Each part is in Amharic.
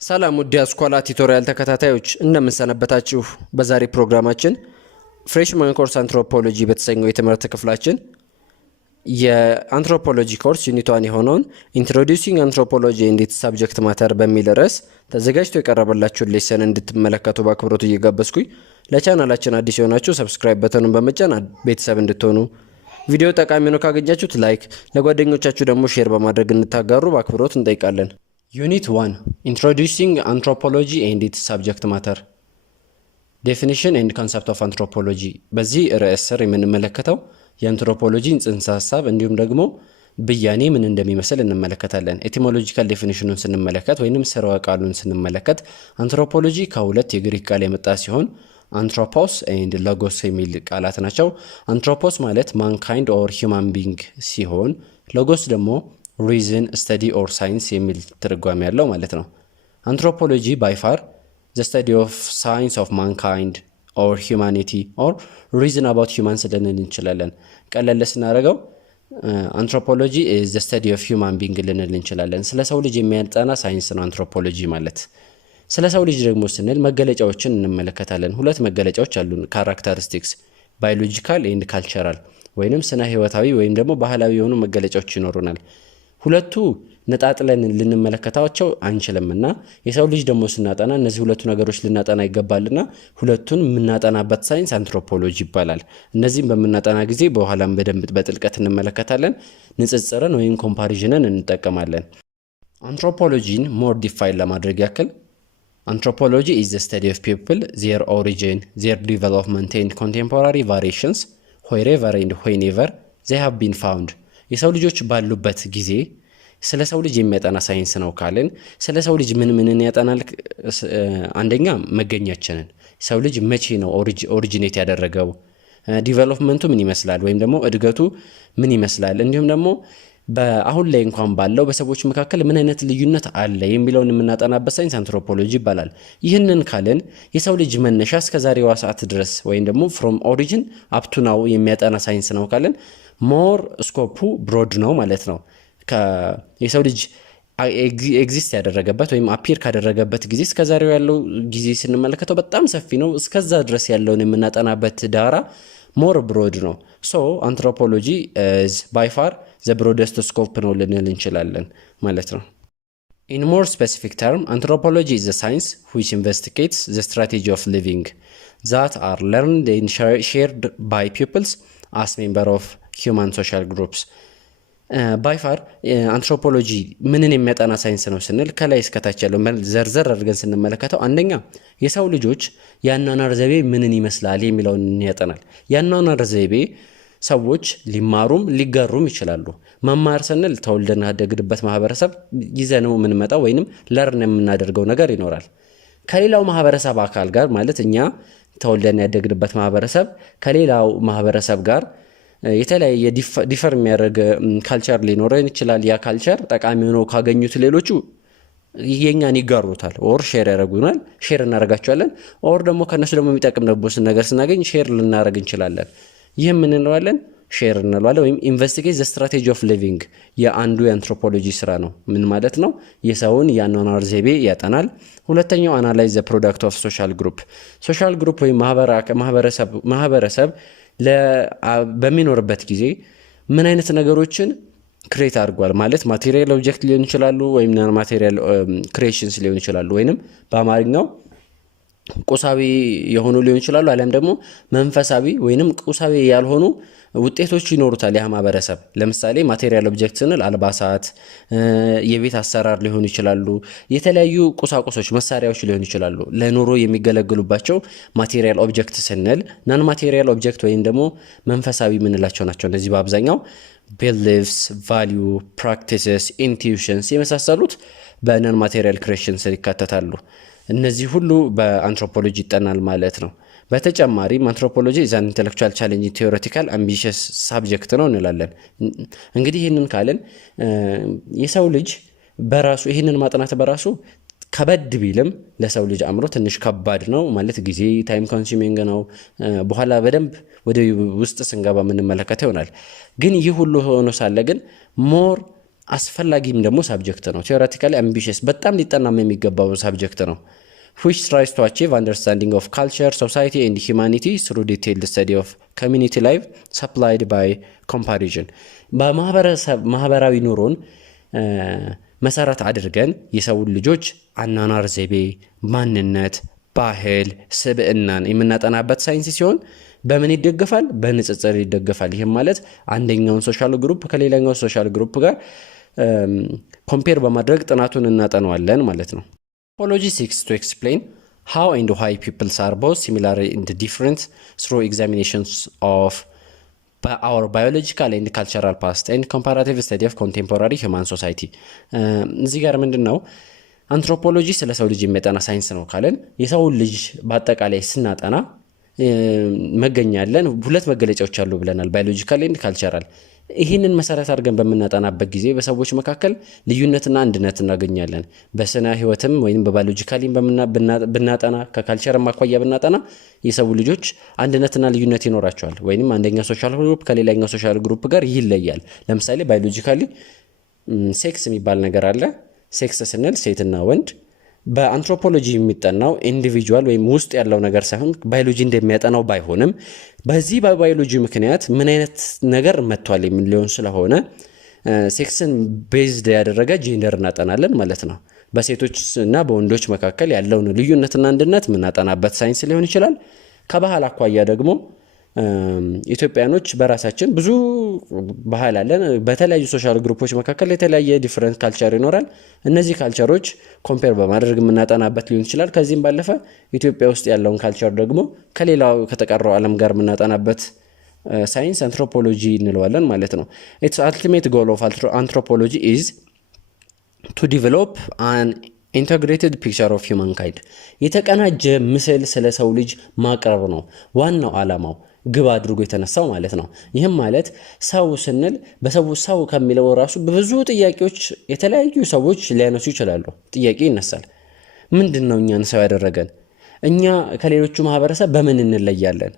ሰላም ውድ የአስኳላ ቱቶሪያል ተከታታዮች እንደምንሰነበታችሁ። በዛሬ ፕሮግራማችን ፍሬሽማን ኮርስ አንትሮፖሎጂ በተሰኘው የትምህርት ክፍላችን የአንትሮፖሎጂ ኮርስ ዩኒት 1 የሆነውን ኢንትሮዲዩሲንግ አንትሮፖሎጂ ኤንድ ኢትስ ሳብጀክት ማተር በሚል ርዕስ ተዘጋጅቶ የቀረበላችሁን ሌሰን እንድትመለከቱ በአክብሮት እየጋበዝኩኝ ለቻናላችን አዲስ የሆናችሁ ሰብስክራይብ በተኑን በመጫን ቤተሰብ እንድትሆኑ፣ ቪዲዮ ጠቃሚ ነው ካገኛችሁት ላይክ፣ ለጓደኞቻችሁ ደግሞ ሼር በማድረግ እንድታጋሩ በአክብሮት እንጠይቃለን። ዩኒት 1 ኢንትሮዲዩሲንግ አንትሮፖሎጂ ኤንድ ኢትስ ሳብጀክት ማተር ዴፊኒሽን ኤንድ ኮንሰፕት ኦፍ አንትሮፖሎጂ። በዚህ ርዕስ ስር የምንመለከተው የአንትሮፖሎጂን ጽንሰ ሀሳብ እንዲሁም ደግሞ ብያኔ ምን እንደሚመስል እንመለከታለን። ኤቲሞሎጂካል ዴፊኒሽኑን ስንመለከት ወይንም ስርወ ቃሉን ስንመለከት አንትሮፖሎጂ ከሁለት የግሪክ ቃል የመጣ ሲሆን አንትሮፖስ ኤንድ ሎጎስ የሚል ቃላት ናቸው። አንትሮፖስ ማለት ማንካይንድ ኦር ሂውማን ቢንግ ሲሆን ሎጎስ ደግሞ ሪዝን ስተዲ ኦር ሳይንስ የሚል ትርጓሜ ያለው ማለት ነው። አንትሮፖሎጂ ባይ ፋር ዘ ስተዲ ኦፍ ሳይንስ ኦፍ ማንካይንድ ኦር ሂውማኒቲ ኦር ሪዝን አባውት ሂውማንስ ልንል እንችላለን። ቀለል ስናደርገው አንትሮፖሎጂ ኢዝ ዘ ስተዲ ኦፍ ሂውማን ቢንግ ልንል እንችላለን። ስለ ሰው ልጅ የሚያጠና ሳይንስ ነው አንትሮፖሎጂ ማለት። ስለ ሰው ልጅ ደግሞ ስንል መገለጫዎችን እንመለከታለን። ሁለት መገለጫዎች አሉን፣ ካራክተሪስቲክስ ባዮሎጂካል ኤንድ ካልቸራል ወይንም ስነ ህይወታዊ ወይም ደግሞ ባህላዊ የሆኑ መገለጫዎች ይኖሩናል። ሁለቱ ነጣጥለን ልንመለከታቸው አንችልምና የሰው ልጅ ደግሞ ስናጠና እነዚህ ሁለቱ ነገሮች ልናጠና ይገባልና ሁለቱን የምናጠናበት ሳይንስ አንትሮፖሎጂ ይባላል። እነዚህም በምናጠና ጊዜ በኋላም በደንብ በጥልቀት እንመለከታለን። ንጽጽርን ወይም ኮምፓሪዥንን እንጠቀማለን። አንትሮፖሎጂን ሞር ዲፋይን ለማድረግ ያክል አንትሮፖሎጂ ኢዝ ዘ ስተዲ ኦፍ ፒፕል ዜር ኦሪጂን ዜር ዲቨሎፕመንት ኤንድ ኮንቴምፖራሪ ቫሪዬሽንስ ዌሬቨር ኤንድ ዌኔቨር ዜይ ሃቭ ቢን ፋውንድ። የሰው ልጆች ባሉበት ጊዜ ስለ ሰው ልጅ የሚያጠና ሳይንስ ነው ካልን ስለ ሰው ልጅ ምንን ያጠናል? አንደኛ መገኛችንን፣ ሰው ልጅ መቼ ነው ኦሪጂኔት ያደረገው፣ ዲቨሎፕመንቱ ምን ይመስላል ወይም ደግሞ እድገቱ ምን ይመስላል፣ እንዲሁም ደግሞ በአሁን ላይ እንኳን ባለው በሰዎች መካከል ምን አይነት ልዩነት አለ የሚለውን የምናጠናበት ሳይንስ አንትሮፖሎጂ ይባላል። ይህንን ካልን የሰው ልጅ መነሻ እስከ ዛሬዋ ሰዓት ድረስ ወይም ደግሞ ፍሮም ኦሪጂን አፕቱ ናው የሚያጠና ሳይንስ ነው ካልን ሞር ስኮፑ ብሮድ ነው ማለት ነው። የሰው ልጅ ኤግዚስት ያደረገበት ወይም አፒር ካደረገበት ጊዜ እስከ ዛሬው ያለው ጊዜ ስንመለከተው በጣም ሰፊ ነው። እስከዛ ድረስ ያለውን የምናጠናበት ዳራ ሞር ብሮድ ነው። ሶ አንትሮፖሎጂ ኢዝ ባይ ፋር ዘ ብሮደስት ስኮፕ ነው ልንል እንችላለን ማለት ነው። ኢን ሞር ስፔሲፊክ ተርም አንትሮፖሎጂ ኢዝ ዘ ሳይንስ ዊች ኢንቨስቲጌትስ ዘ ስትራቴጂ ኦፍ ሊቪንግ ዛት አር ለርንድ ኤንድ ሼርድ ባይ ፒፕልስ አስ ሜምበር ኦፍ ሂውማን ሶሻል ግሩፕስ። ባይ ፋር አንትሮፖሎጂ ምንን የሚያጠና ሳይንስ ነው ስንል ከላይ እስከታች ያለው ዘርዘር አድርገን ስንመለከተው አንደኛ የሰው ልጆች የአኗኗር ዘይቤ ምንን ይመስላል የሚለውን ያጠናል። የአኗኗር ዘይቤ ሰዎች ሊማሩም ሊጋሩም ይችላሉ። መማር ስንል ተወልደን ያደግንበት ማህበረሰብ ይዘነው የምንመጣው ወይንም ለርን የምናደርገው ነገር ይኖራል። ከሌላው ማህበረሰብ አካል ጋር ማለት እኛ ተወልደን ያደግንበት ማህበረሰብ ከሌላው ማህበረሰብ ጋር የተለያየ ዲፈር የሚያደርግ ካልቸር ሊኖረን ይችላል። ያ ካልቸር ጠቃሚ ሆኖ ካገኙት ሌሎቹ የኛን ይጋሩታል ኦር ሼር ያደርጉናል፣ ሼር እናደርጋቸዋለን። ኦር ደግሞ ከነሱ ደግሞ የሚጠቅም ደቦስን ነገር ስናገኝ ሼር ልናደርግ እንችላለን። ይህም ምን እንለዋለን? ሼር እንለዋለን። ወይም ኢንቨስቲጌት ዘ ስትራቴጂ ኦፍ ሊቪንግ የአንዱ የአንትሮፖሎጂ ስራ ነው። ምን ማለት ነው? የሰውን የአኗኗር ዘይቤ ያጠናል። ሁለተኛው አናላይዝ ዘ ፕሮዳክት ኦፍ ሶሻል ግሩፕ። ሶሻል ግሩፕ ወይም ማህበረሰብ በሚኖርበት ጊዜ ምን አይነት ነገሮችን ክሬት አድርጓል ማለት ማቴሪያል ኦብጀክት ሊሆን ይችላሉ ወይም ናን ማቴሪያል ክሬሽንስ ሊሆን ይችላሉ፣ ወይንም በአማርኛው ቁሳዊ የሆኑ ሊሆን ይችላሉ፣ አሊያም ደግሞ መንፈሳዊ ወይንም ቁሳዊ ያልሆኑ ውጤቶች ይኖሩታል ያ ማህበረሰብ። ለምሳሌ ማቴሪያል ኦብጀክት ስንል አልባሳት፣ የቤት አሰራር ሊሆኑ ይችላሉ፣ የተለያዩ ቁሳቁሶች መሳሪያዎች ሊሆኑ ይችላሉ ለኑሮ የሚገለግሉባቸው። ማቴሪያል ኦብጀክት ስንል ናን ማቴሪያል ኦብጀክት ወይም ደግሞ መንፈሳዊ የምንላቸው ናቸው። እነዚህ በአብዛኛው ቢሊፍስ፣ ቫሊዩ፣ ፕራክቲስስ፣ ኢንቲዩሽንስ የመሳሰሉት በናን ማቴሪያል ክሬሽንስ ይካተታሉ። እነዚህ ሁሉ በአንትሮፖሎጂ ይጠናል ማለት ነው። በተጨማሪም አንትሮፖሎጂ ኢዝ አን ኢንተሌክቹዋል ቻሌንጅ ቴዎሬቲካል አምቢሽስ ሳብጀክት ነው እንላለን። እንግዲህ ይህንን ካልን የሰው ልጅ በራሱ ይህንን ማጥናት በራሱ ከበድ ቢልም ለሰው ልጅ አእምሮ ትንሽ ከባድ ነው ማለት ጊዜ ታይም ኮንሱሚንግ ነው። በኋላ በደንብ ወደ ውስጥ ስንገባ የምንመለከተው ይሆናል። ግን ይህ ሁሉ ሆኖ ሳለ ግን ሞር አስፈላጊም ደግሞ ሳብጀክት ነው። ቴዎሬቲካሊ አምቢሽስ በጣም ሊጠናም የሚገባው ሳብጀክት ነው። which tries to achieve understanding of culture, society and humanity through detailed study of community life supplied by comparison ማህበራዊ ኑሮን መሰረት አድርገን የሰውን ልጆች አናናር ዘይቤ፣ ማንነት፣ ባህል፣ ስብዕናን የምናጠናበት ሳይንስ ሲሆን በምን ይደገፋል? በንጽጽር ይደገፋል። ይህም ማለት አንደኛውን ሶሻል ግሩፕ ከሌላኛው ሶሻል ግሩፕ ጋር ኮምፔር በማድረግ ጥናቱን እናጠነዋለን ማለት ነው። Anthropology seeks to explain how and why peoples are both similar and different through examinations of our biological and cultural past and comparative study of contemporary human society. እዚህ ጋር ምንድነው አንትሮፖሎጂ ስለ ሰው ልጅ የሚያጠና ሳይንስ ነው ካለን የሰው ልጅ በአጠቃላይ ስናጠና መገኛለን ሁለት መገለጫዎች አሉ ብለናል፣ ባዮሎጂካል ኤንድ ካልቸራል። ይህንን መሰረት አድርገን በምናጠናበት ጊዜ በሰዎች መካከል ልዩነትና አንድነት እናገኛለን። በስነ ህይወትም ወይም በባዮሎጂካሊ ብናጠና ከካልቸር ማኳያ ብናጠና የሰው ልጆች አንድነትና ልዩነት ይኖራቸዋል። ወይም አንደኛው ሶሻል ግሩፕ ከሌላኛው ሶሻል ግሩፕ ጋር ይለያል። ለምሳሌ ባዮሎጂካሊ ሴክስ የሚባል ነገር አለ። ሴክስ ስንል ሴትና ወንድ። በአንትሮፖሎጂ የሚጠናው ኢንዲቪጁዋል ወይም ውስጥ ያለው ነገር ሳይሆን ባዮሎጂ እንደሚያጠናው ባይሆንም በዚህ በባዮሎጂ ምክንያት ምን አይነት ነገር መጥቷል የሚለውን ስለሆነ ሴክስን ቤዝድ ያደረገ ጄንደር እናጠናለን ማለት ነው። በሴቶች እና በወንዶች መካከል ያለውን ልዩነትና አንድነት የምናጠናበት ሳይንስ ሊሆን ይችላል። ከባህል አኳያ ደግሞ ኢትዮጵያኖች በራሳችን ብዙ ባህል አለን። በተለያዩ ሶሻል ግሩፖች መካከል የተለያየ ዲፈረንት ካልቸር ይኖራል። እነዚህ ካልቸሮች ኮምፔር በማድረግ የምናጠናበት ሊሆን ይችላል። ከዚህም ባለፈ ኢትዮጵያ ውስጥ ያለውን ካልቸር ደግሞ ከሌላው ከተቀረው ዓለም ጋር የምናጠናበት ሳይንስ አንትሮፖሎጂ እንለዋለን ማለት ነው። ኢትስ አልቲሜት ጎል ኦፍ አንትሮፖሎጂ ኢዝ ቱ ዲቨሎፕ አን ኢንተግሬትድ ፒክቸር ኦፍ ሂውማንካይንድ የተቀናጀ ምስል ስለ ሰው ልጅ ማቅረብ ነው ዋናው ዓላማው፣ ግብ አድርጎ የተነሳው ማለት ነው። ይህም ማለት ሰው ስንል ሰው ከሚለው ራሱ ብዙ ጥያቄዎች የተለያዩ ሰዎች ሊያነሱ ይችላሉ። ጥያቄ ይነሳል። ምንድን ነው እኛን ሰው ያደረገን? እኛ ከሌሎቹ ማህበረሰብ በምን እንለያለን?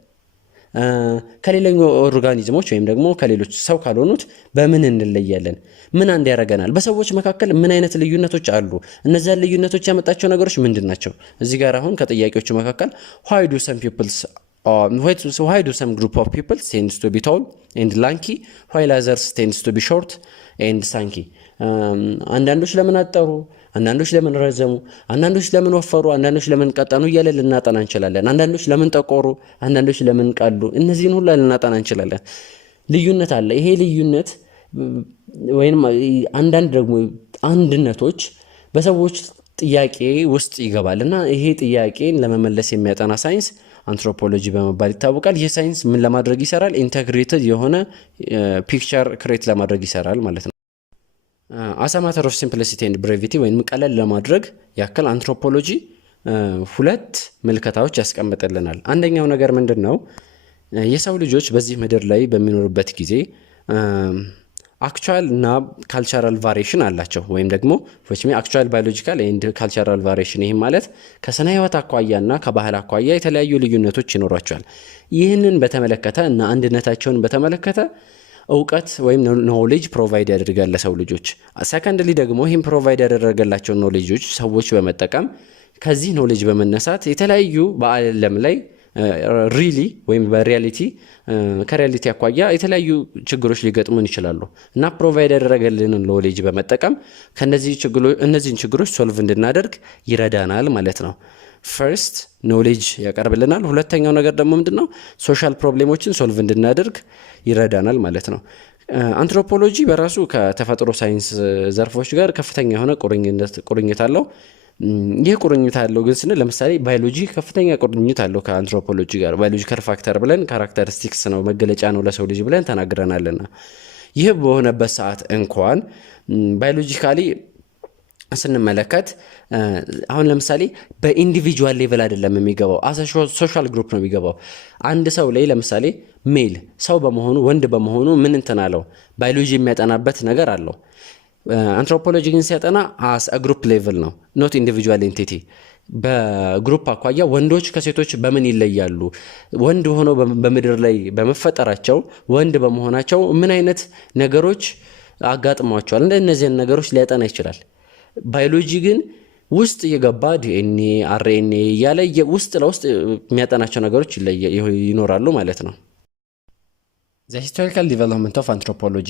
ከሌላኛው ኦርጋኒዝሞች ወይም ደግሞ ከሌሎች ሰው ካልሆኑት በምን እንለያለን? ምን አንድ ያደርገናል? በሰዎች መካከል ምን አይነት ልዩነቶች አሉ? እነዚያን ልዩነቶች ያመጣቸው ነገሮች ምንድን ናቸው? እዚህ ጋር አሁን ከጥያቄዎቹ መካከል why do some group of people tends to be tall and lanky while others tends to be short and sanky? አንዳንዶች ለምን አጠሩ፣ አንዳንዶች ለምን ረዘሙ፣ አንዳንዶች ለምን ወፈሩ፣ አንዳንዶች ለምን ቀጠኑ እያለ ልናጠና እንችላለን። አንዳንዶች ለምን ጠቆሩ፣ አንዳንዶች ለምን ቀሉ፣ እነዚህን ሁሉ ልናጠና እንችላለን። ልዩነት አለ። ይሄ ልዩነት ወይም አንዳንድ ደግሞ አንድነቶች በሰዎች ጥያቄ ውስጥ ይገባልና ይሄ ጥያቄን ለመመለስ የሚያጠና ሳይንስ አንትሮፖሎጂ በመባል ይታወቃል። ይህ ሳይንስ ምን ለማድረግ ይሰራል? ኢንተግሬትድ የሆነ ፒክቸር ክሬት ለማድረግ ይሰራል ማለት ነው። አስ አ ማተር ኦፍ ሲምፕሊሲቲ ኤንድ ብሬቪቲ ወይም ቀለል ለማድረግ ያክል አንትሮፖሎጂ ሁለት ምልከታዎች ያስቀምጥልናል። አንደኛው ነገር ምንድን ነው? የሰው ልጆች በዚህ ምድር ላይ በሚኖሩበት ጊዜ አክቹዋል እና ካልቸራል ቫሪዬሽን አላቸው ወይም ደግሞ አክቹዋል ባዮሎጂካል ኤንድ ካልቸራል ቫሪዬሽን። ይህም ማለት ከስነ ህይወት አኳያና ከባህል አኳያ የተለያዩ ልዩነቶች ይኖራቸዋል። ይህንን በተመለከተ እና አንድነታቸውን በተመለከተ እውቀት ወይም ኖሌጅ ፕሮቫይድ ያደርጋል ለሰው ልጆች። ሰከንድሊ ደግሞ ይህም ፕሮቫይድ ያደረገላቸውን ኖሌጆች ሰዎች በመጠቀም ከዚህ ኖሌጅ በመነሳት የተለያዩ በዓለም ላይ ሪሊ ወይም በሪያሊቲ ከሪያሊቲ አኳያ የተለያዩ ችግሮች ሊገጥሙን ይችላሉ እና ፕሮቫይድ ያደረገልንን ኖሌጅ በመጠቀም እነዚህን ችግሮች ሶልቭ እንድናደርግ ይረዳናል ማለት ነው። ፈርስት ኖሌጅ ያቀርብልናል። ሁለተኛው ነገር ደግሞ ምንድነው? ሶሻል ፕሮብሌሞችን ሶልቭ እንድናደርግ ይረዳናል ማለት ነው። አንትሮፖሎጂ በራሱ ከተፈጥሮ ሳይንስ ዘርፎች ጋር ከፍተኛ የሆነ ቁርኝት አለው። ይህ ቁርኝት አለው ግን ስንል ለምሳሌ ባዮሎጂ ከፍተኛ ቁርኝት አለው ከአንትሮፖሎጂ ጋር። ባዮሎጂካል ፋክተር ብለን ካራክተሪስቲክስ ነው መገለጫ ነው ለሰው ልጅ ብለን ተናግረናልና ይህ በሆነበት ሰዓት እንኳን ባዮሎጂካሊ ስንመለከት አሁን ለምሳሌ በኢንዲቪጁዋል ሌቭል አይደለም የሚገባው፣ ሶሻል ግሩፕ ነው የሚገባው። አንድ ሰው ላይ ለምሳሌ ሜል ሰው በመሆኑ ወንድ በመሆኑ ምን እንትን አለው ባዮሎጂ የሚያጠናበት ነገር አለው። አንትሮፖሎጂ ግን ሲያጠና አስ ግሩፕ ሌቭል ነው፣ ኖት ኢንዲቪጁዋል ኤንቲቲ። በግሩፕ አኳያ ወንዶች ከሴቶች በምን ይለያሉ፣ ወንድ ሆኖ በምድር ላይ በመፈጠራቸው ወንድ በመሆናቸው ምን አይነት ነገሮች አጋጥሟቸዋል። እንደነዚህ ነገሮች ሊያጠና ይችላል። ባዮሎጂ ግን ውስጥ እየገባ ዲኤንኤ አርኤንኤ እያለ ውስጥ ለውስጥ የሚያጠናቸው ነገሮች ይኖራሉ ማለት ነው። ዘ ሂስቶሪካል ዲቨሎፕመንት ኦፍ አንትሮፖሎጂ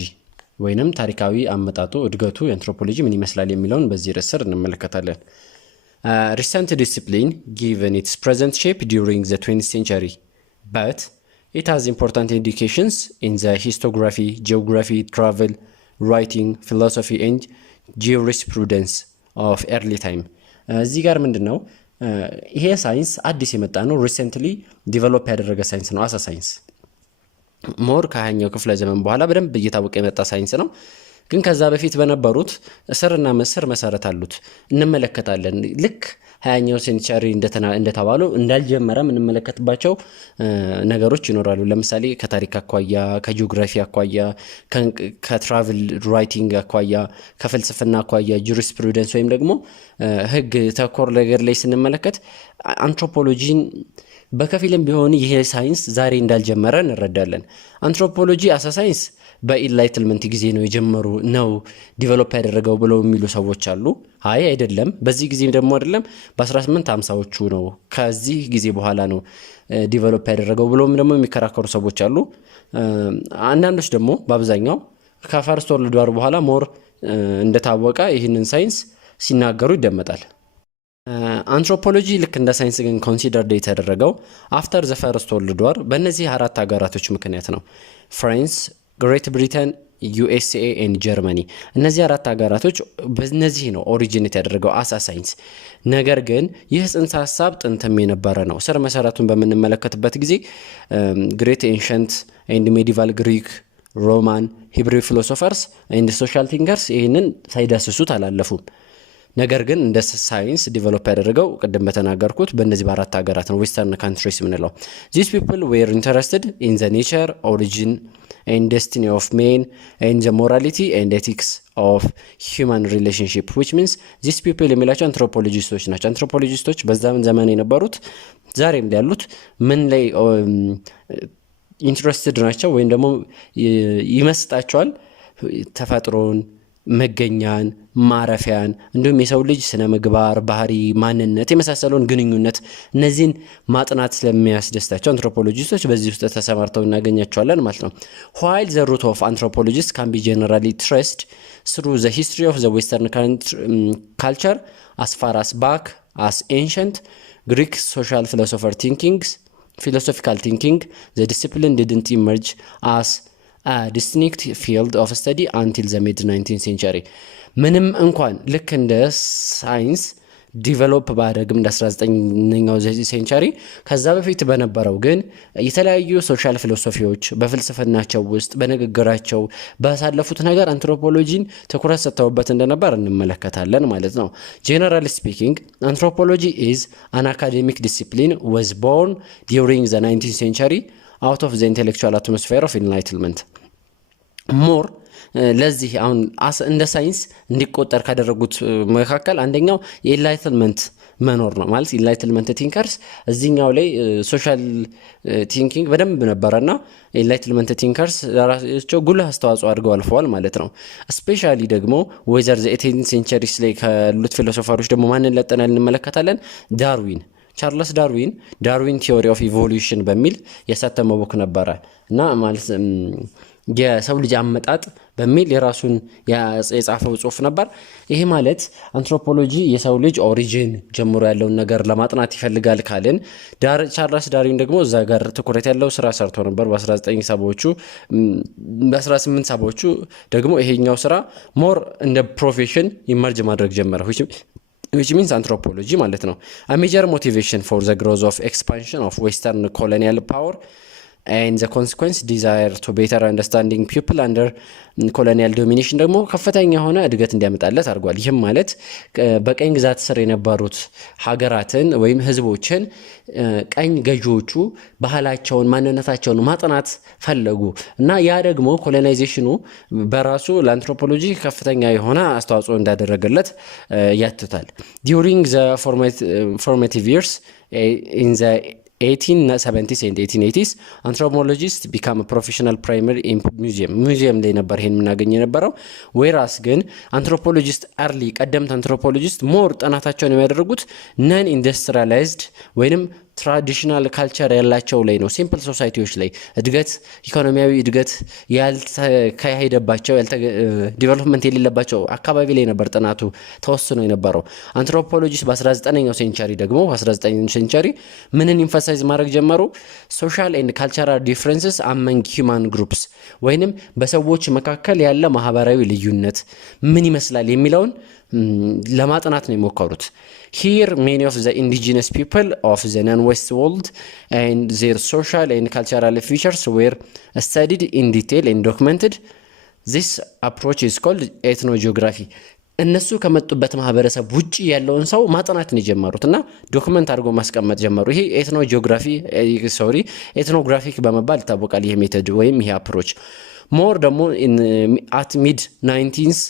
ወይንም ታሪካዊ አመጣጡ እድገቱ የአንትሮፖሎጂ ምን ይመስላል የሚለውን በዚህ ርዕስ ስር እንመለከታለን። recent discipline given its present shape during the 20th century, but it has important indications in the histography, geography, travel, writing, philosophy and jurisprudence of early time. እዚህ ጋር ምንድነው ይሄ ሳይንስ አዲስ የመጣ ነው። ሪሰንትሊ ዲቨሎፕ ያደረገ ሳይንስ ነው። አሳ ሳይንስ ሞር ከ20ኛው ክፍለ ዘመን በኋላ በደንብ እየታወቀ የመጣ ሳይንስ ነው። ግን ከዛ በፊት በነበሩት ስርና መሰረት አሉት እንመለከታለን። ልክ 20ኛው ሴንቸሪ እንደተባሉ እንዳልጀመረ የምንመለከትባቸው ነገሮች ይኖራሉ። ለምሳሌ ከታሪክ አኳያ፣ ከጂኦግራፊ አኳያ፣ ከትራቭል ራይቲንግ አኳያ፣ ከፍልስፍና አኳያ፣ ጁሪስፕሩደንስ ወይም ደግሞ ህግ ተኮር ነገር ላይ ስንመለከት አንትሮፖሎጂን በከፊልም ቢሆን ይሄ ሳይንስ ዛሬ እንዳልጀመረ እንረዳለን። አንትሮፖሎጂ አሳ ሳይንስ በኢንላይትልመንት ጊዜ ነው የጀመሩ ነው ዲቨሎፕ ያደረገው ብለው የሚሉ ሰዎች አሉ። አይ አይደለም፣ በዚህ ጊዜ ደግሞ አይደለም፣ በ1850ዎቹ ነው፣ ከዚህ ጊዜ በኋላ ነው ዲቨሎፕ ያደረገው ብለውም ደግሞ የሚከራከሩ ሰዎች አሉ። አንዳንዶች ደግሞ በአብዛኛው ከፈርስት ወርልድ ዋር በኋላ ሞር እንደታወቀ ይህንን ሳይንስ ሲናገሩ ይደመጣል። አንትሮፖሎጂ ልክ እንደ ሳይንስ ግን ኮንሲደርድ የተደረገው አፍተር ዘ ፈርስት ወርልድ ዋር በእነዚህ አራት ሀገራቶች ምክንያት ነው። ፍራንስ፣ ግሬት ብሪተን፣ ዩኤስኤ ኤንድ ጀርመኒ። እነዚህ አራት ሀገራቶች በእነዚህ ነው ኦሪጂኔት ያደረገው አሳ ሳይንስ። ነገር ግን ይህ ጽንሰ ሀሳብ ጥንትም የነበረ ነው። ስር መሰረቱን በምንመለከትበት ጊዜ ግሬት ኤንሸንት ኤንድ ሜዲቫል ግሪክ፣ ሮማን፣ ሂብሪ ፊሎሶፈርስ ኤንድ ሶሻል ቲንከርስ ይህንን ሳይዳስሱት አላለፉም። ነገር ግን እንደ ሳይንስ ዲቨሎፕ ያደረገው ቅድም በተናገርኩት በእነዚህ በአራት ሀገራት ነው። ዌስተርን ካንትሪስ የምንለው ዚስ ፒፕል ዌር ኢንተረስትድ ኢን ዘ ኔቸር ኦሪጂን ኤንድ ዴስቲኒ ኦፍ ሜን ኤንድ ዘ ሞራሊቲ ኤንድ ኤቲክስ ኦፍ ሂውማን ሪሌሽንሺፕ ዊች ሚንስ ዚስ ፒፕል የሚላቸው አንትሮፖሎጂስቶች ናቸው። አንትሮፖሎጂስቶች በዛም ዘመን የነበሩት ዛሬም ያሉት ምን ላይ ኢንትረስትድ ናቸው ወይም ደግሞ ይመስጣቸዋል? ተፈጥሮን፣ መገኛን፣ ማረፊያን እንዲሁም የሰው ልጅ ስነ ምግባር፣ ባህሪ፣ ማንነት የመሳሰለውን ግንኙነት እነዚህን ማጥናት ስለሚያስደስታቸው አንትሮፖሎጂስቶች በዚህ ውስጥ ተሰማርተው እናገኛቸዋለን ማለት ነው። while the root of anthropologists can be generally traced through the history of the western culture as far as back as ancient Greek social philosophical thinking, the discipline didn't emerge as a distinct field of study until the mid 19th century. ምንም እንኳን ልክ እንደ ሳይንስ ዲቨሎፕ ባደረግም እንደ 19ኛው ሴንቸሪ ከዛ በፊት በነበረው ግን የተለያዩ ሶሻል ፊሎሶፊዎች በፍልስፍናቸው ውስጥ በንግግራቸው ባሳለፉት ነገር አንትሮፖሎጂን ትኩረት ሰጥተውበት እንደነበር እንመለከታለን ማለት ነው። ጀነራሊ ስፒኪንግ አንትሮፖሎጂ is an academic discipline was born during the 19th century out of the intellectual atmosphere of enlightenment. ሞር ለዚህ አሁን እንደ ሳይንስ እንዲቆጠር ካደረጉት መካከል አንደኛው የኢንላይትልመንት መኖር ነው። ማለት ኢንላይትልመንት ቲንከርስ እዚህኛው ላይ ሶሻል ቲንኪንግ በደንብ ነበረና ኢንላይትልመንት ቲንከርስ ራሳቸው ጉልህ አስተዋጽኦ አድርገው አልፈዋል ማለት ነው። ስፔሻሊ ደግሞ ወይዘር ዘ 18th ሴንቸሪስ ላይ ካሉት ፊሎሶፈሮች ደግሞ ማንን ለጠናል እንመለከታለን? ቻርለስ ዳርዊን ቲዮሪ ኦፍ ኢቮሉሽን በሚል የሳተመው ቡክ ነበረ እና ማለት የሰው ልጅ አመጣጥ በሚል የራሱን የጻፈው ጽሁፍ ነበር። ይሄ ማለት አንትሮፖሎጂ የሰው ልጅ ኦሪጂን ጀምሮ ያለውን ነገር ለማጥናት ይፈልጋል ካልን ቻርለስ ዳርዊን ደግሞ እዛ ጋር ትኩረት ያለው ስራ ሰርቶ ነበር በ1970ዎቹ። በ1870ዎቹ ደግሞ ይሄኛው ስራ ሞር እንደ ፕሮፌሽን ኢመርጅ ማድረግ ጀመረ which means anthropology ማለት ነው። a major motivation for the growth of expansion of western colonial power and the consequence desire to better understanding people under colonial domination ደግሞ ከፍተኛ የሆነ እድገት እንዲያመጣለት አድርጓል። ይህም ማለት በቀኝ ግዛት ስር የነበሩት ሀገራትን ወይም ህዝቦችን ቀኝ ገዢዎቹ ባህላቸውን፣ ማንነታቸውን ማጥናት ፈለጉ እና ያ ደግሞ ኮሎናይዜሽኑ በራሱ ለአንትሮፖሎጂ ከፍተኛ የሆነ አስተዋጽኦ እንዳደረገለት ያትታል። during the formative years in the 1870s and 1880s anthropologists become a professional primary in museum ላይ ነበር ይሄን የምናገኝ የነበረው። ዌራስ ግን አንትሮፖሎጂስት አርሊ ቀደምት አንትሮፖሎጂስት ሞር ጥናታቸውን የሚያደርጉት ነን ኢንዱስትሪያላይዝድ ወይንም ትራዲሽናል ካልቸር ያላቸው ላይ ነው። ሲምፕል ሶሳይቲዎች ላይ እድገት ኢኮኖሚያዊ እድገት ያልተካሄደባቸው ዲቨሎፕመንት የሌለባቸው አካባቢ ላይ ነበር ጥናቱ ተወስኖ የነበረው። አንትሮፖሎጂስት በ19ኛው ሴንቸሪ ደግሞ 19ኛው ሴንቸሪ ምንን ኢንፈሳይዝ ማድረግ ጀመሩ? ሶሻል ኤንድ ካልቸራል ዲፍረንስስ አመንግ ሂውማን ግሩፕስ ወይንም በሰዎች መካከል ያለ ማህበራዊ ልዩነት ምን ይመስላል የሚለውን ለማጥናት ነው የሞከሩት። Here many of the indigenous people of the non-West world and their social and cultural features were studied in detail and documented. This approach is called ethnogeography. እነሱ ከመጡበት ማህበረሰብ ውጪ ያለውን ሰው ማጥናት ነው የጀመሩት እና ዶክመንት አድርጎ ማስቀመጥ ጀመሩ። ይሄ ኤትኖግራፊክ በመባል ይታወቃል። ይሄ ሜተድ ወይም ይሄ አፕሮች ሞር ደግሞ at mid 19th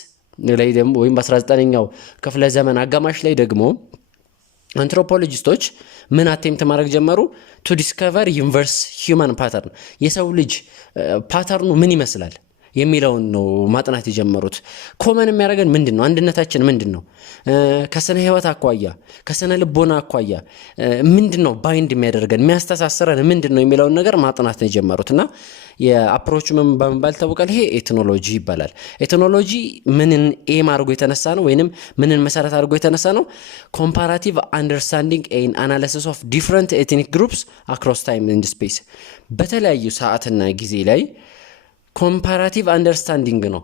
ላይ ደግሞ ወይም በ19ኛው ክፍለ ዘመን አጋማሽ ላይ ደግሞ አንትሮፖሎጂስቶች ምን አቴምፕት ማድረግ ጀመሩ? ቱ ዲስከቨር ዩኒቨርስ ሂውማን ፓተርን የሰው ልጅ ፓተርኑ ምን ይመስላል የሚለውን ነው ማጥናት የጀመሩት። ኮመን የሚያደርገን ምንድነው? አንድነታችን ምንድነው? ከስነ ህይወት አኳያ ከስነ ልቦና አኳያ ምንድነው ባይንድ የሚያደርገን የሚያስተሳስረን ምንድነው የሚለውን ነገር ማጥናት ነው የጀመሩትና የአፕሮቹ ምን በመባል ይታወቃል? ይሄ ኤትኖሎጂ ይባላል። ኤትኖሎጂ ምንን ኤም አድርጎ የተነሳ ነው ወይንም ምንን መሰረት አድርጎ የተነሳ ነው? ኮምፓራቲቭ አንደርስታንዲንግ ኤንድ አናሊሲስ ኦፍ ዲፍረንት ኤትኒክ ግሩፕስ አክሮስ ታይም ኤንድ ስፔስ በተለያዩ ሰዓትና ጊዜ ላይ ኮምፓራቲቭ አንደርስታንዲንግ ነው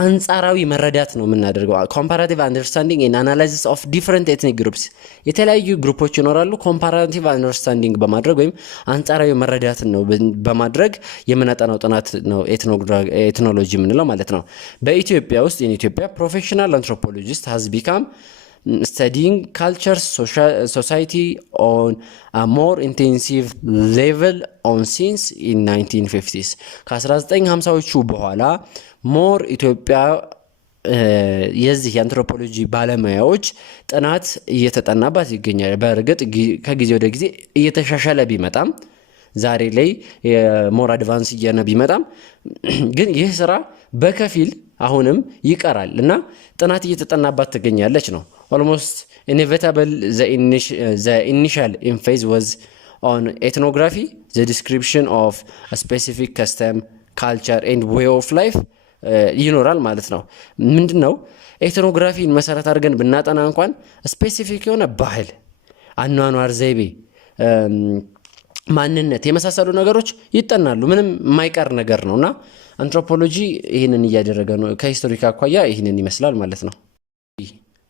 አንጻራዊ መረዳት ነው የምናደርገው። ኮምፓራቲቭ አንደርስታንዲንግ ኤንድ አናላይሲስ ኦፍ ዲፍረንት ኤትኒክ ግሩፕስ የተለያዩ ግሩፖች ይኖራሉ። ኮምፓራቲቭ አንደርስታንዲንግ በማድረግ ወይም አንጻራዊ መረዳትን ነው በማድረግ የምናጠናው ጥናት ነው ኤትኖሎጂ የምንለው ማለት ነው። በኢትዮጵያ ውስጥ ኢትዮጵያ ፕሮፌሽናል አንትሮፖሎጂስት ሃዝ ቢካም studying cultures, society on a more intensive level on since in 1950s ከ1950ዎቹ በኋላ ሞር ኢትዮጵያ የዚህ የአንትሮፖሎጂ ባለሙያዎች ጥናት እየተጠናባት ይገኛል። በእርግጥ ከጊዜ ወደ ጊዜ እየተሻሻለ ቢመጣም ዛሬ ላይ ሞር አድቫንስ እየሆነ ቢመጣም ግን ይህ ስራ በከፊል አሁንም ይቀራል እና ጥናት እየተጠናባት ትገኛለች ነው። almost inevitable the initial emphasis was on ethnography, the description of a specific custom, culture and way of life ይኖራል ማለት ነው። ምንድነው ኤትኖግራፊን መሰረት አድርገን ብናጠና እንኳን ስፔሲፊክ የሆነ ባህል፣ አኗኗር ዘይቤ፣ ማንነት የመሳሰሉ ነገሮች ይጠናሉ። ምንም የማይቀር ነገር ነውና አንትሮፖሎጂ ይህንን እያደረገ ነው። ከሂስቶሪክ አኳያ ይህንን ይመስላል ማለት ነው።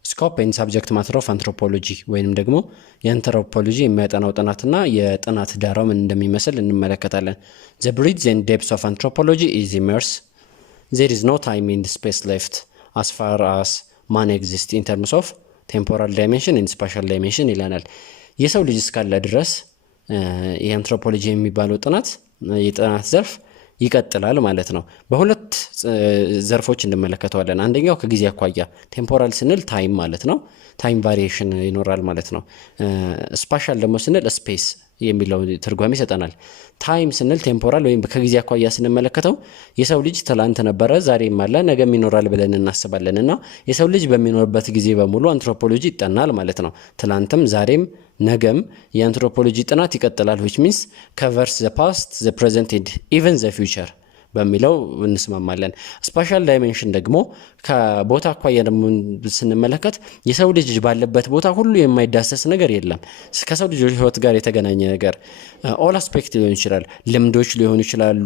ስኮፕ ኤንድ ሳብጀክት ማተር ኦፍ አንትሮፖሎጂ ወይንም ደግሞ የአንትሮፖሎጂ የሚያጠናው ጥናትና የጥናት ዳራው ምን እንደሚመስል እንመለከታለን። The breadth and depth of anthropology is immense. There is no time and space left as far as man exists in terms of temporal dimension and spatial dimension ይለናል። የሰው ልጅ እስካለ ድረስ የአንትሮፖሎጂ የሚባለው ጥናት የጥናት ዘርፍ ይቀጥላል ማለት ነው። በሁለት ዘርፎች እንመለከተዋለን። አንደኛው ከጊዜ አኳያ ቴምፖራል ስንል ታይም ማለት ነው። ታይም ቫሪዬሽን ይኖራል ማለት ነው። ስፓሻል ደግሞ ስንል ስፔስ የሚለው ትርጓሜ ይሰጠናል። ታይም ስንል ቴምፖራል ወይም ከጊዜ አኳያ ስንመለከተው የሰው ልጅ ትላንት ነበረ፣ ዛሬም አለ፣ ነገም ይኖራል ብለን እናስባለን እና የሰው ልጅ በሚኖርበት ጊዜ በሙሉ አንትሮፖሎጂ ይጠናል ማለት ነው። ትላንትም ዛሬም ነገም የአንትሮፖሎጂ ጥናት ይቀጥላል። which means covers the past, the present and even the future በሚለው እንስማማለን። ስፓሻል ዳይሜንሽን ደግሞ ከቦታ አኳያ ደግሞ ስንመለከት የሰው ልጅ ባለበት ቦታ ሁሉ የማይዳሰስ ነገር የለም። ከሰው ልጅ ህይወት ጋር የተገናኘ ነገር ኦል አስፔክት ሊሆን ይችላል። ልምዶች ሊሆኑ ይችላሉ፣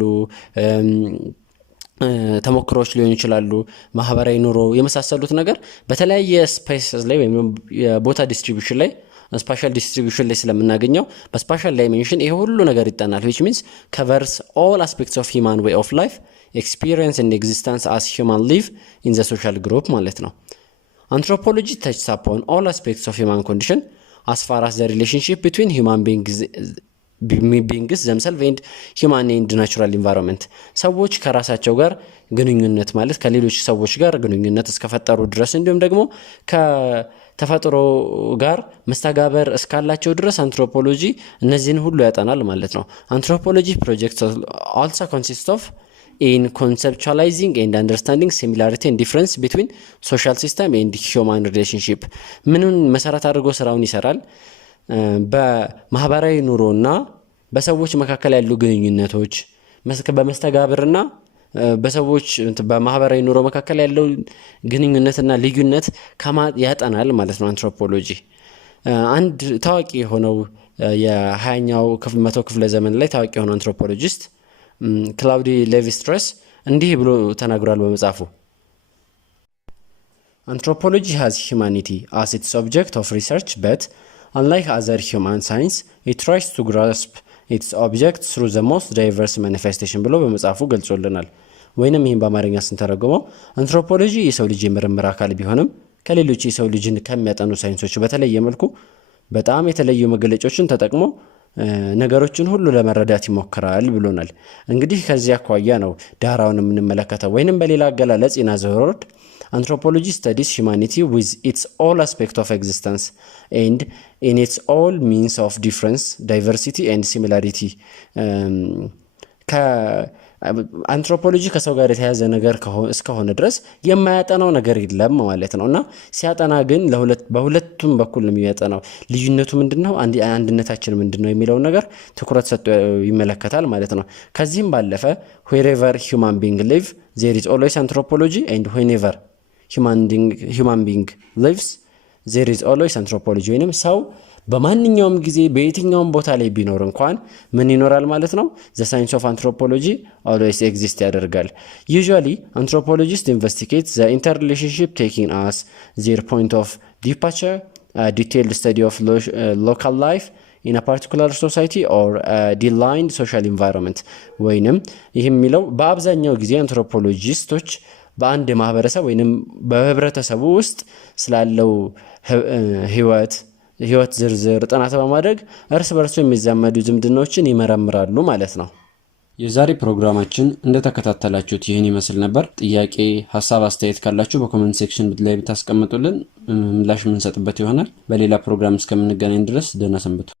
ተሞክሮች ሊሆኑ ይችላሉ፣ ማህበራዊ ኑሮ የመሳሰሉት ነገር በተለያየ ስፔስ ላይ ወይም የቦታ ዲስትሪቢዩሽን ላይ ስፓሻል ዲስትሪቢዩሽን ላይ ስለምናገኘው በስፓሻል ዳይሜንሽን ይሄ ሁሉ ነገር ይጠናል። which means covers all aspects of human way of life, experience and existence as human live in the social group ማለት ነው። Anthropology touches upon all aspects of human condition as far as the relationship between human beings ቢንግስ ዘምሰልቭ ኤንድ ሂውማን ኤንድ ናቹራል ኢንቫይሮንመንት ሰዎች ከራሳቸው ጋር ግንኙነት ማለት ከሌሎች ሰዎች ጋር ግንኙነት እስከፈጠሩ ድረስ እንዲሁም ደግሞ ከተፈጥሮ ጋር መስተጋበር እስካላቸው ድረስ አንትሮፖሎጂ እነዚህን ሁሉ ያጠናል ማለት ነው። አንትሮፖሎጂ ፕሮጀክት አልሶ ኮንሲስት ኦፍ in conceptualizing and understanding similarity and difference between social system and human relationship ምንን መሰረት አድርጎ ስራውን ይሰራል? በማህበራዊ ኑሮና በሰዎች መካከል ያሉ ግንኙነቶች በመስተጋብርና በሰዎች በማህበራዊ ኑሮ መካከል ያለው ግንኙነትና ልዩነት ያጠናል ማለት ነው አንትሮፖሎጂ። አንድ ታዋቂ የሆነው የ20ኛው መቶ ክፍለ ዘመን ላይ ታዋቂ የሆነው አንትሮፖሎጂስት ክላውዲ ሌቪ-ስትራስ እንዲህ ብሎ ተናግሯል በመጽሐፉ Anthropology has humanity as its object of research, but unlike other human science, it tries to grasp its object through the most diverse manifestation ብሎ በመጽሐፉ ገልጾልናል። ወይንም ይህን በአማርኛ ስንተረጉመው አንትሮፖሎጂ የሰው ልጅ የምርምር አካል ቢሆንም ከሌሎች የሰው ልጅን ከሚያጠኑ ሳይንሶች በተለየ መልኩ በጣም የተለዩ መገለጫዎችን ተጠቅሞ ነገሮችን ሁሉ ለመረዳት ይሞክራል ብሎናል። እንግዲህ ከዚህ አኳያ ነው ዳራውን የምንመለከተው። ወይንም በሌላ አገላለጽ in other words anthropology studies humanity with its all aspect of existence and in its all means of difference, diversity and similarity አንትሮፖሎጂ ከሰው ጋር የተያዘ ነገር እስከሆነ ድረስ የማያጠናው ነገር የለም ማለት ነውና ሲያጠና ግን በሁለቱም በኩል ነው የሚያጠናው። ልዩነቱ ምንድነው? አንድነታችን ምንድነው የሚለው ነገር ትኩረት ሰጥቶ ይመለከታል ማለት ነው። ከዚህም ባለፈ wherever human being live there is always anthropology and whenever human being lives there is always anthropology ወይንም ሰው በማንኛውም ጊዜ በየትኛውም ቦታ ላይ ቢኖር እንኳን ምን ይኖራል ማለት ነው? the science of anthropology always exist ያደርጋል። usually anthropologists investigate the interrelationship taking as their point of departure, a detailed study of local life in a particular society or a defined social environment ወይንም ይሄም የሚለው በአብዛኛው ጊዜ አንትሮፖሎጂስቶች በአንድ ማህበረሰብ ወይንም በህብረተሰቡ ውስጥ ስላለው ህይወት ዝርዝር ጥናት በማድረግ እርስ በርሱ የሚዛመዱ ዝምድናዎችን ይመረምራሉ ማለት ነው። የዛሬ ፕሮግራማችን እንደተከታተላችሁት ይህን ይመስል ነበር። ጥያቄ፣ ሐሳብ፣ አስተያየት ካላችሁ በኮሜንት ሴክሽን ላይ ብታስቀምጡልን ምላሽ የምንሰጥበት ይሆናል። በሌላ ፕሮግራም እስከምንገናኝ ድረስ ደህና ሰንብቱ።